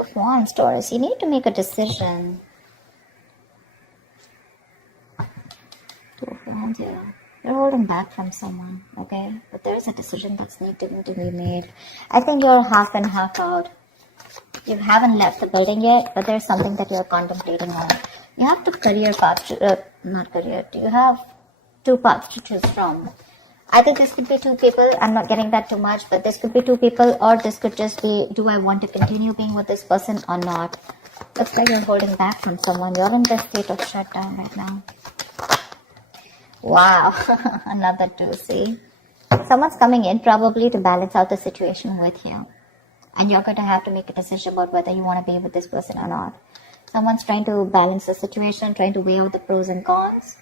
of Wands, Taurus. You need to make a decision. Two of Wands here. You're holding back from someone, okay? But there's a decision that's needing to be made. I think you're half and half out. You haven't left the building yet, but there's something that you're contemplating on. You have the career path, not career. You have two paths to choose from. I think this could be two people. I'm not getting that too much, but this could be two people, or this could just be, do I want to continue being with this person or not? Looks like you're holding back from someone. You're in this state of shutdown right now. Wow, another two, see? Someone's coming in probably to balance out the situation with you. And you're going to have to make a decision about whether you want to be with this person or not. Someone's trying to balance the situation, trying to weigh out the pros and cons.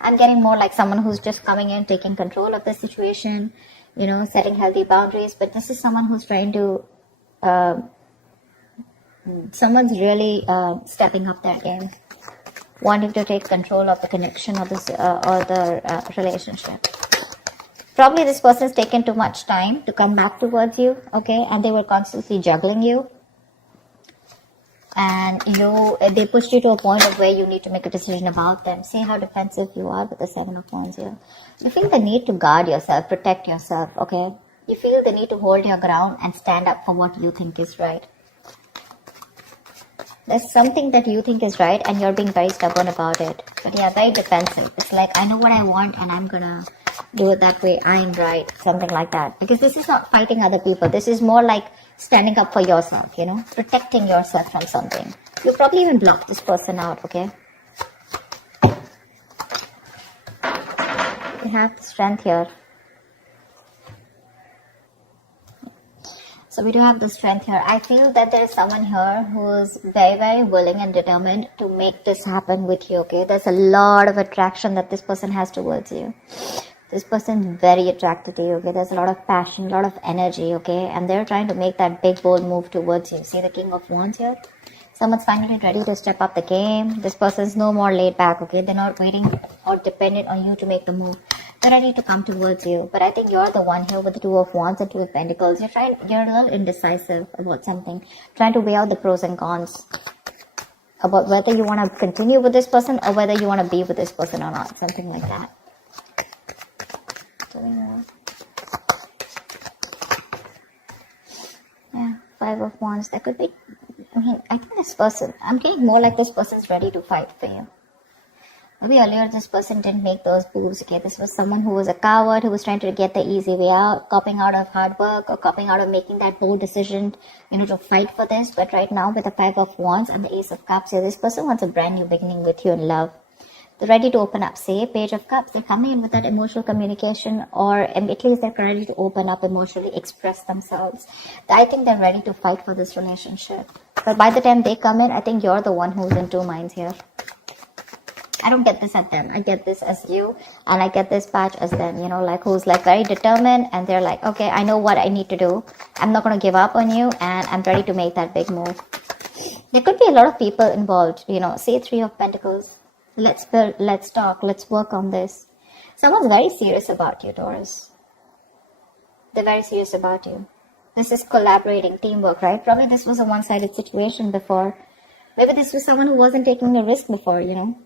I'm getting more like someone who's just coming in, taking control of the situation, you know, setting healthy boundaries. But this is someone who's trying to, someone's really stepping up their game, wanting to take control of the connection of this or the relationship. Probably this person's taken too much time to come back towards you, okay? And they were constantly juggling you. And they pushed you to a point of where you need to make a decision about them. See how defensive you are with the Seven of Wands here. You feel the need to guard yourself, protect yourself, okay? You feel the need to hold your ground and stand up for what you think is right. There's something that you think is right and you're being very stubborn about it. But yeah, very defensive. It's like, I know what I want and I'm gonna do it that way. I'm right. Something like that. Because this is not fighting other people. This is more like standing up for yourself, you know, protecting yourself from something. You probably even block this person out, okay? You have the strength here. So we do have the strength here. I feel that there is someone here who's very, very willing and determined to make this happen with you, okay? There's a lot of attraction that this person has towards you. This person's very attracted to you, okay? There's a lot of passion, a lot of energy, okay? And they're trying to make that big, bold move towards you. See the King of Wands here? Someone's finally ready to step up the game. This person's no more laid back, okay? They're not waiting or dependent on you to make the move. They're ready to come towards you. But I think you're the one here with the Two of Wands and Two of Pentacles. You're a little indecisive about something. Trying to weigh out the pros and cons. About whether you want to continue with this person or whether you want to be with this person or not. Something like that. Yeah, Five of Wands. That could be, I think this person, I'm getting more like this person's ready to fight for you. Maybe earlier this person didn't make those moves, okay? This was someone who was a coward, who was trying to get the easy way out, copping out of hard work or copping out of making that bold decision, you know, to fight for this. But right now with the Five of Wands and the Ace of Cups here, this person wants a brand new beginning with you in love. They're ready to open up. Say, Page of Cups, they're coming in with that emotional communication, or at least they're ready to open up emotionally, express themselves. I think they're ready to fight for this relationship. But by the time they come in, I think you're the one who's in two minds here. I don't get this at them. I get this as you, and I get this patch as them, you know, like who's like very determined, and they're like, okay, I know what I need to do. I'm not going to give up on you, and I'm ready to make that big move. There could be a lot of people involved, you know, say Three of Pentacles. Let's build, let's talk, let's work on this. Someone's very serious about you, Taurus. They're very serious about you. This is collaborating, teamwork, right? Probably this was a one-sided situation before. Maybe this was someone who wasn't taking a risk before, you know.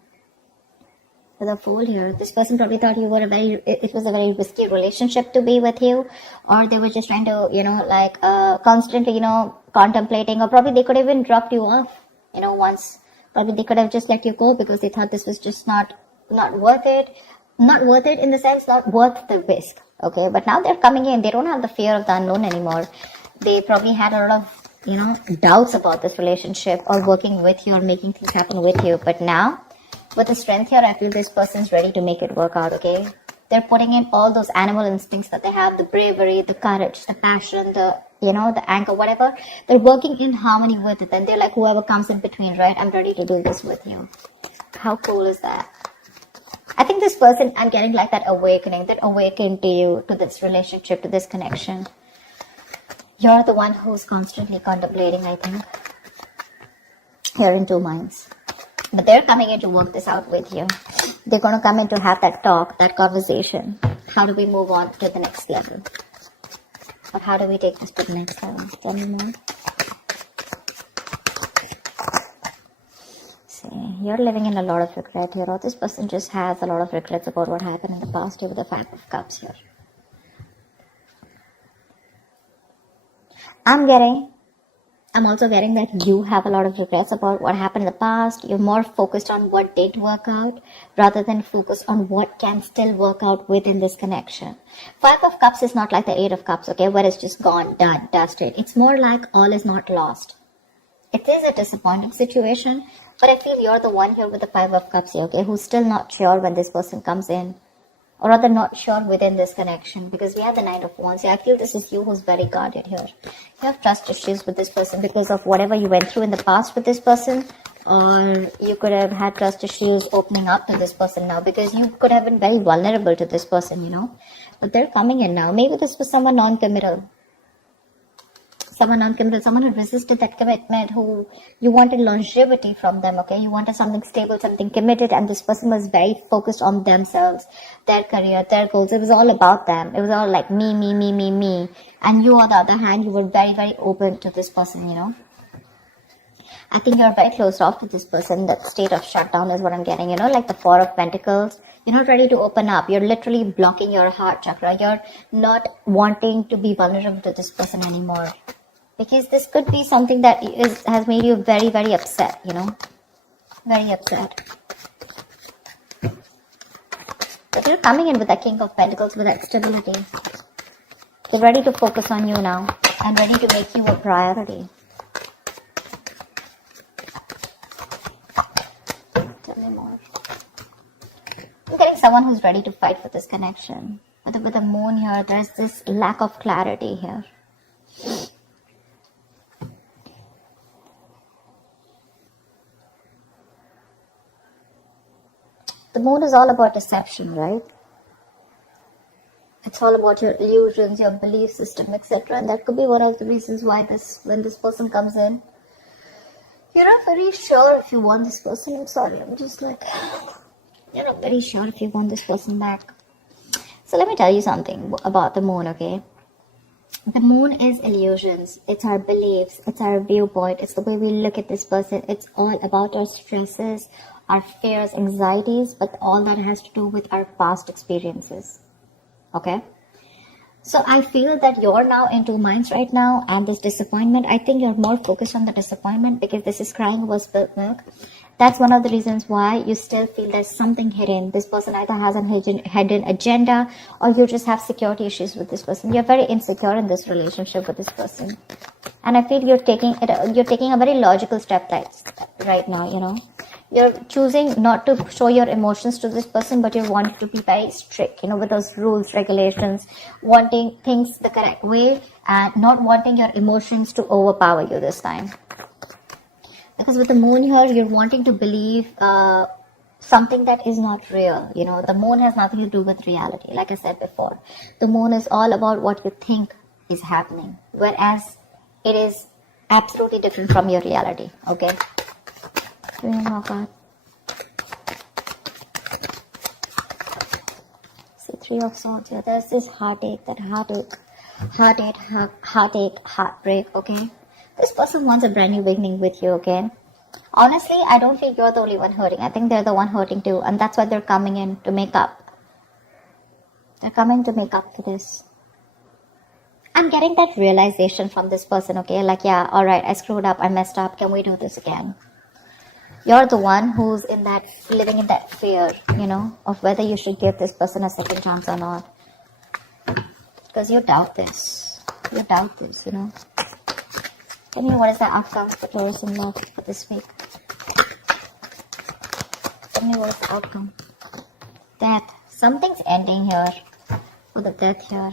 With a Fool here, this person probably thought you were it was a very risky relationship to be with you, or they were just trying to, you know, like constantly, you know, contemplating, or probably they could have even dropped you off, you know, once. Probably they could have just let you go because they thought this was just not worth it. Not worth it in the sense, not worth the risk, okay? But now they're coming in, they don't have the fear of the unknown anymore. They probably had a lot of, you know, doubts about this relationship or working with you or making things happen with you. But now, with the strength here, I feel this person's ready to make it work out, okay? They're putting in all those animal instincts that they have, the bravery, the courage, the passion, the, you know, the anger, whatever. They're working in harmony with it. And they're like, whoever comes in between, right? I'm ready to do this with you. How cool is that? I think this person, I'm getting like that awakening, that awakened to you, to this relationship, to this connection. You're the one who's constantly contemplating, I think. You're in two minds. But they're coming in to work this out with you. They're going to come in to have that talk, that conversation. How do we move on to the next level? Or how do we take this to the next level? Tell me more. you're living in a lot of regret here, or this person just has a lot of regrets about what happened in the past here with the Five of Cups here. I'm also getting that you have a lot of regrets about what happened in the past. You're more focused on what didn't work out rather than focused on what can still work out within this connection. Five of Cups is not like the Eight of Cups, okay, where it's just gone, done, dusted. It's more like all is not lost. It is a disappointing situation, but I feel you're the one here with the Five of Cups here, okay, who's still not sure when this person comes in. Or rather not sure within this connection, because we have the Knight of Wands. Yeah, I feel this is you who's very guarded here. You have trust issues with this person because of whatever you went through in the past with this person, or you could have had trust issues opening up to this person now because you could have been very vulnerable to this person, you know. But they're coming in now. Maybe this was someone non-committal. Someone who resisted that commitment, who you wanted longevity from them, okay? You wanted something stable, something committed, and this person was very focused on themselves, their career, their goals. It was all about them. It was all like me. And you, on the other hand, you were very, very open to this person, you know? I think you're very closed off to this person. That state of shutdown is what I'm getting, you know, like the Four of Pentacles. You're not ready to open up. You're literally blocking your heart chakra. You're not wanting to be vulnerable to this person anymore. Because this could be something that has made you very, very upset, you know. Very upset. But you're coming in with that King of Pentacles with that stability. They're ready to focus on you now. And ready to make you a priority. Tell me more. I'm getting someone who's ready to fight for this connection. But with the moon here, there's this lack of clarity here. The moon is all about deception, right? It's all about your illusions, your belief system, etc. And that could be one of the reasons why when this person comes in, you're not very sure if you want this person. I'm sorry, I'm just like, you're not very sure if you want this person back. So let me tell you something about the moon, okay? The moon is illusions. It's our beliefs. It's our viewpoint. It's the way we look at this person. It's all about our stresses, our fears, anxieties, but all that has to do with our past experiences. Okay? So I feel that you're now in two minds right now, and this disappointment, I think you're more focused on the disappointment because this is crying over spilt milk. That's one of the reasons why you still feel there's something hidden. This person either has an hidden agenda, or you just have security issues with this person. You're very insecure in this relationship with this person. And I feel you're taking a very logical step right now, you know. You're choosing not to show your emotions to this person, but you want to be very strict, you know, with those rules, regulations, wanting things the correct way, and not wanting your emotions to overpower you this time. Because with the moon here, you're wanting to believe something that is not real. You know, the moon has nothing to do with reality. Like I said before, the moon is all about what you think is happening, whereas it is absolutely different from your reality. Okay. Oh God. See, Three of Swords here. There's this heartache, heartbreak. Okay. This person wants a brand new beginning with you, okay? Honestly, I don't think you're the only one hurting. I think they're the one hurting too. And that's why they're coming in to make up. They're coming to make up for this. I'm getting that realization from this person, okay? Like, yeah, alright, I screwed up, I messed up. Can we do this again? You're the one who's living in that fear, you know, of whether you should give this person a second chance or not. Because you doubt this. You doubt this, you know. Tell me, what is the outcome for Taurus in love for this week? Tell me, what is the outcome? Death. Something's ending here. With the death here.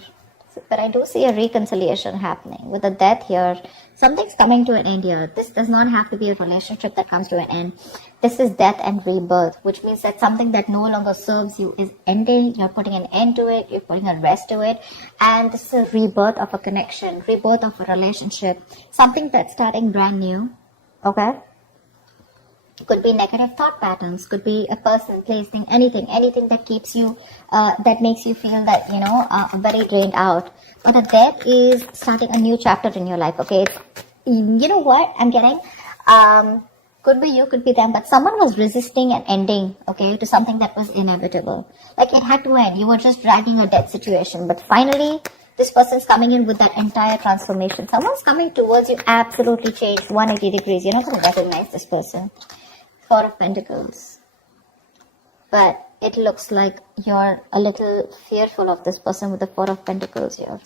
But I do see a reconciliation happening. With the death here, something's coming to an end here. This does not have to be a relationship that comes to an end. This is death and rebirth, which means that something that no longer serves you is ending. You're putting an end to it. You're putting a rest to it. And this is a rebirth of a connection, rebirth of a relationship. Something that's starting brand new. Okay? Could be negative thought patterns, could be a person, place, thing, anything that keeps you, that makes you feel that, you know, very drained out. But the death is starting a new chapter in your life, okay? You know what I'm getting? Could be you, could be them, but someone was resisting an ending, okay, to something that was inevitable. Like it had to end. You were just dragging a dead situation, but finally, this person's coming in with that entire transformation. Someone's coming towards you, absolutely changed, 180 degrees. You're not going to recognize this person. Four of Pentacles. But it looks like you're a little fearful of this person with the Four of Pentacles here.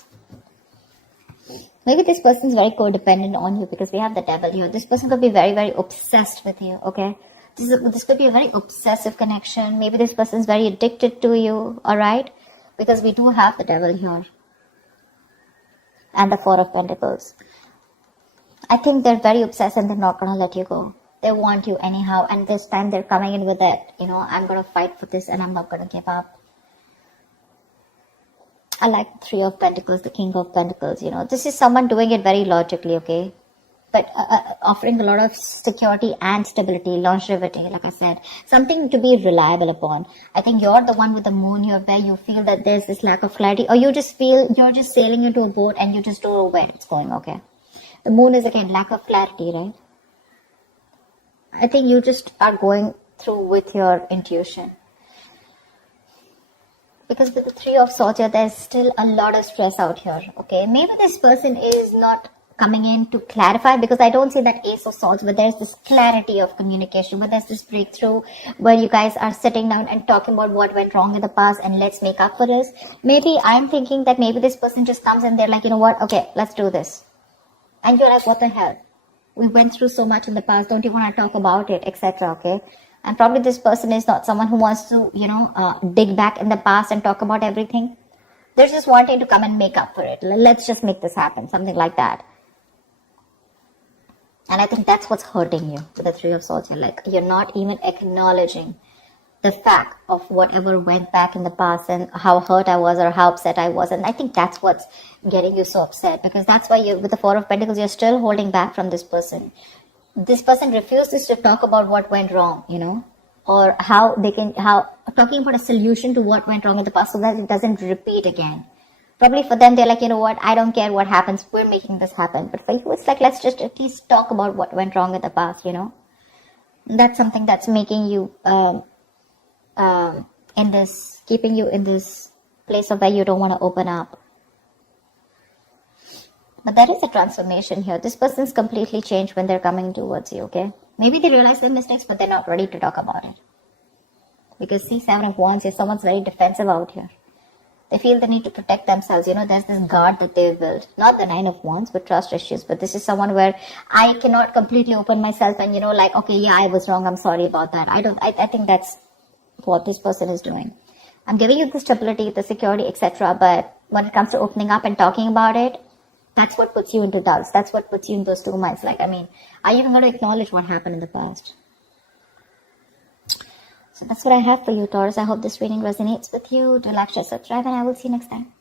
Maybe this person's very codependent on you because we have the Devil here. This person could be very, very obsessed with you, okay? This could be a very obsessive connection. Maybe this person's very addicted to you, alright? Because we do have the Devil here. And the Four of Pentacles. I think they're very obsessed and they're not going to let you go. They want you anyhow. And this time they're coming in with that, I'm going to fight for this and I'm not going to give up. I like the Three of Pentacles, the King of Pentacles, This is someone doing it very logically, okay? But offering a lot of security and stability, longevity, like I said. Something to be reliable upon. I think you're the one with the moon here where you feel that there's this lack of clarity. Or you just feel you're just sailing into a boat and you just don't know where it's going, okay? The moon is again lack of clarity, right? I think you just are going through with your intuition. Because with the Three of Swords here, there's still a lot of stress out here, okay? Maybe this person is not coming in to clarify because I don't see that Ace of Swords where there's this clarity of communication, where there's this breakthrough where you guys are sitting down and talking about what went wrong in the past and let's make up for this. Maybe I'm thinking that maybe this person just comes and they're like, you know what? Okay, let's do this. And you're like, what the hell? We went through so much in the past. Don't you want to talk about it, etc., okay? And probably this person is not someone who wants to, dig back in the past and talk about everything. They're just wanting to come and make up for it. Let's just make this happen. Something like that. And I think that's what's hurting you with the Three of Swords here. Like, you're not even acknowledging the fact of whatever went back in the past and how hurt I was or how upset I was. And I think that's what's getting you so upset. Because that's why with the Four of Pentacles, you're still holding back from this person. This person refuses to talk about what went wrong, or talking about a solution to what went wrong in the past so that it doesn't repeat again. Probably for them, they're like, you know what, I don't care what happens, we're making this happen. But for you, it's like, let's just at least talk about what went wrong in the past, That's something that's making you, keeping you in this place of where you don't want to open up. But there is a transformation here. This person's completely changed when they're coming towards you, okay? Maybe they realize their mistakes, but they're not ready to talk about it. Because see, Seven of Wands here, someone's very defensive out here. They feel the need to protect themselves. There's this guard that they've built. Not the Nine of Wands, but trust issues. But this is someone where I cannot completely open myself and, okay, yeah, I was wrong. I'm sorry about that. I think that's what this person is doing. I'm giving you the stability, the security, etc. But when it comes to opening up and talking about it, that's what puts you into doubts. That's what puts you in those 2 months. Like, are you even going to acknowledge what happened in the past? So that's what I have for you, Taurus. I hope this reading resonates with you. Do like, share, subscribe, and I will see you next time.